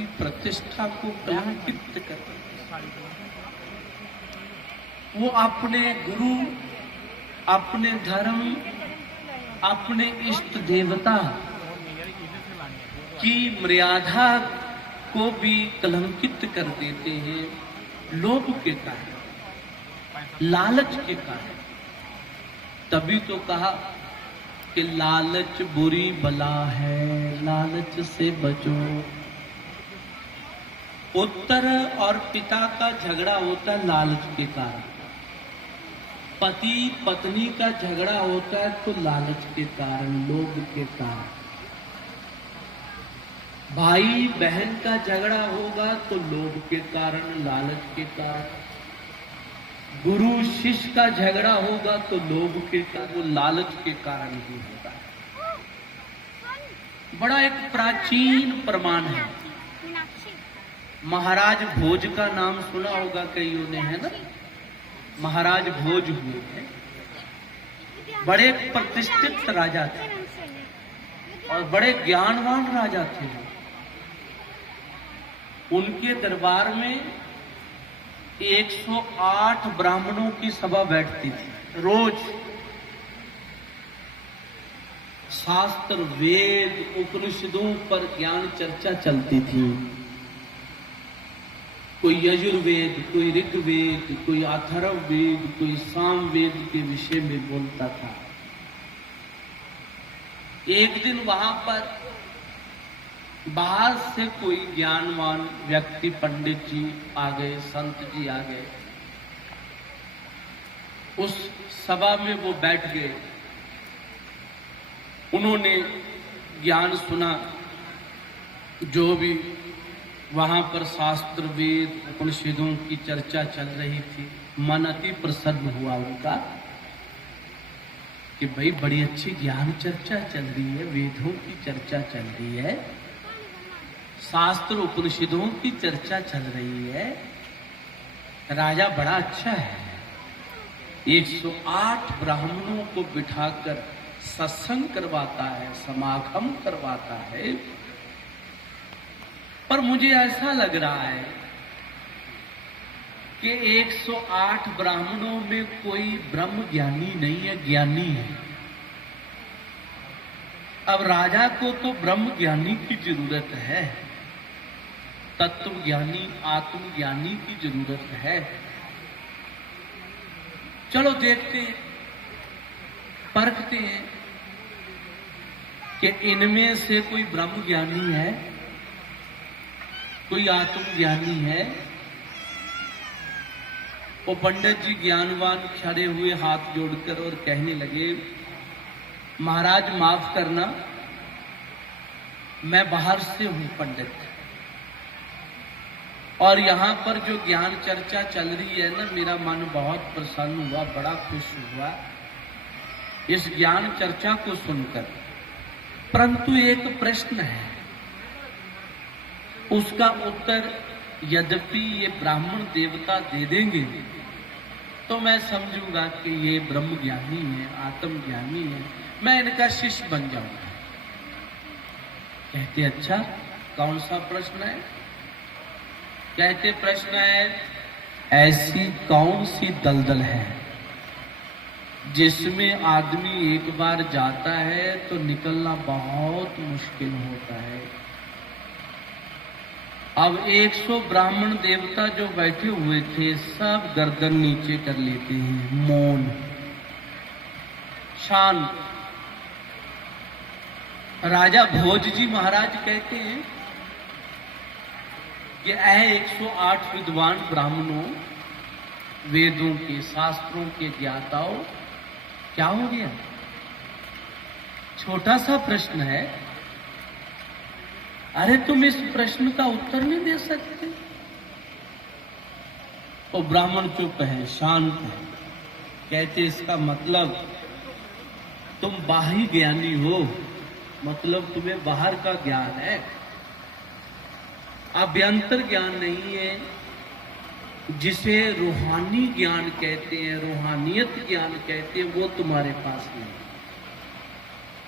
की प्रतिष्ठा को कलंकित कर, वो अपने गुरु, अपने धर्म, अपने इष्ट देवता की मर्यादा को भी कलंकित कर देते हैं, लोभ के कारण, लालच के कारण। तभी तो कहा कि लालच बुरी बला है, लालच से बचो। पुत्र और पिता का झगड़ा होता है लालच के कारण, पति पत्नी का झगड़ा होता है तो लालच के कारण, लोभ के कारण। भाई बहन का झगड़ा होगा तो लोभ के कारण, लालच के कारण। गुरु शिष्य का झगड़ा होगा तो लोभ के कारण, वो लालच के कारण ही होता है। बड़ा एक प्राचीन प्रमाण है। महाराज भोज का नाम सुना होगा कईयों ने, है ना? महाराज भोज हुए हैं, बड़े प्रतिष्ठित राजा थे और बड़े ज्ञानवान राजा थे। उनके दरबार में 108 ब्राह्मणों की सभा बैठती थी रोज। शास्त्र, वेद, उपनिषदों पर ज्ञान चर्चा चलती थी। कोई यजुर्वेद, कोई ऋग्वेद, कोई अथर्ववेद, कोई सामवेद के विषय में बोलता था। एक दिन वहां पर बाहर से कोई ज्ञानवान व्यक्ति, पंडित जी आ गए, संत जी आ गए। उस सभा में वो बैठ गए, उन्होंने ज्ञान सुना। जो भी वहां पर शास्त्र, वेद, उपनिषदों की चर्चा चल रही थी, मन अति प्रसन्न हुआ उनका कि भाई बड़ी अच्छी ज्ञान चर्चा चल रही है, वेदों की चर्चा चल रही है, शास्त्र उपनिषदों की चर्चा चल रही है। राजा बड़ा अच्छा है, 108 ब्राह्मणों को बिठाकर सत्संग करवाता है, समागम करवाता है। पर मुझे ऐसा लग रहा है कि 108 ब्राह्मणों में कोई ब्रह्म ज्ञानी नहीं है, ज्ञानी है। अब राजा को तो ब्रह्म ज्ञानी की जरूरत है, तत्व ज्ञानी, आत्मज्ञानी की जरूरत है। चलो देखते हैं, परखते हैं कि इनमें से कोई ब्रह्म ज्ञानी है, कोई आत्मज्ञानी है। वो पंडित जी ज्ञानवान खड़े हुए हाथ जोड़कर और कहने लगे, महाराज माफ करना, मैं बाहर से हूं पंडित, और यहाँ पर जो ज्ञान चर्चा चल रही है ना, मेरा मन बहुत प्रसन्न हुआ, बड़ा खुश हुआ इस ज्ञान चर्चा को सुनकर। परंतु एक प्रश्न है, उसका उत्तर यद्यपि ये ब्राह्मण देवता दे देंगे तो मैं समझूंगा कि ये ब्रह्म ज्ञानी है, आत्मज्ञानी है, मैं इनका शिष्य बन जाऊंगा। कहते अच्छा, कौन सा प्रश्न है? कहते प्रश्न है, ऐसी कौन सी दलदल है जिसमें आदमी एक बार जाता है तो निकलना बहुत मुश्किल होता है। अब 100 ब्राह्मण देवता जो बैठे हुए थे, सब गर्दन नीचे कर लेते हैं, मौन, शांत। राजा भोज जी महाराज कहते हैं कि 108 विद्वान ब्राह्मणों, वेदों के, शास्त्रों के ज्ञाताओं, क्या हो गया? छोटा सा प्रश्न है, अरे तुम इस प्रश्न का उत्तर नहीं दे सकते? वो ब्राह्मण चुप है, शांत है। कहते इसका मतलब तुम बाहरी ज्ञानी हो, मतलब तुम्हें बाहर का ज्ञान है, अभ्यंतर ज्ञान नहीं है, जिसे रूहानी ज्ञान कहते हैं, रूहानियत ज्ञान कहते हैं, वो तुम्हारे पास नहीं।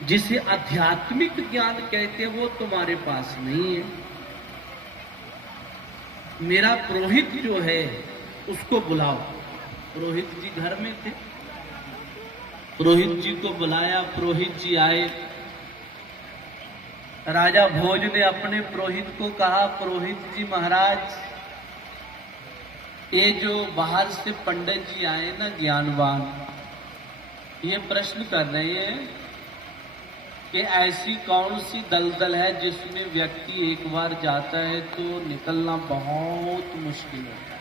जिसे आध्यात्मिक ज्ञान कहते हैं वो तुम्हारे पास नहीं है। मेरा पुरोहित जो है उसको बुलाओ। पुरोहित जी घर में थे, पुरोहित जी को बुलाया, पुरोहित जी आए। राजा भोज ने अपने पुरोहित को कहा, पुरोहित जी महाराज, ये जो बाहर से पंडित जी आए ना ज्ञानवान, ये प्रश्न कर रहे हैं कि ऐसी कौन सी दलदल है जिसमें व्यक्ति एक बार जाता है तो निकलना बहुत मुश्किल है।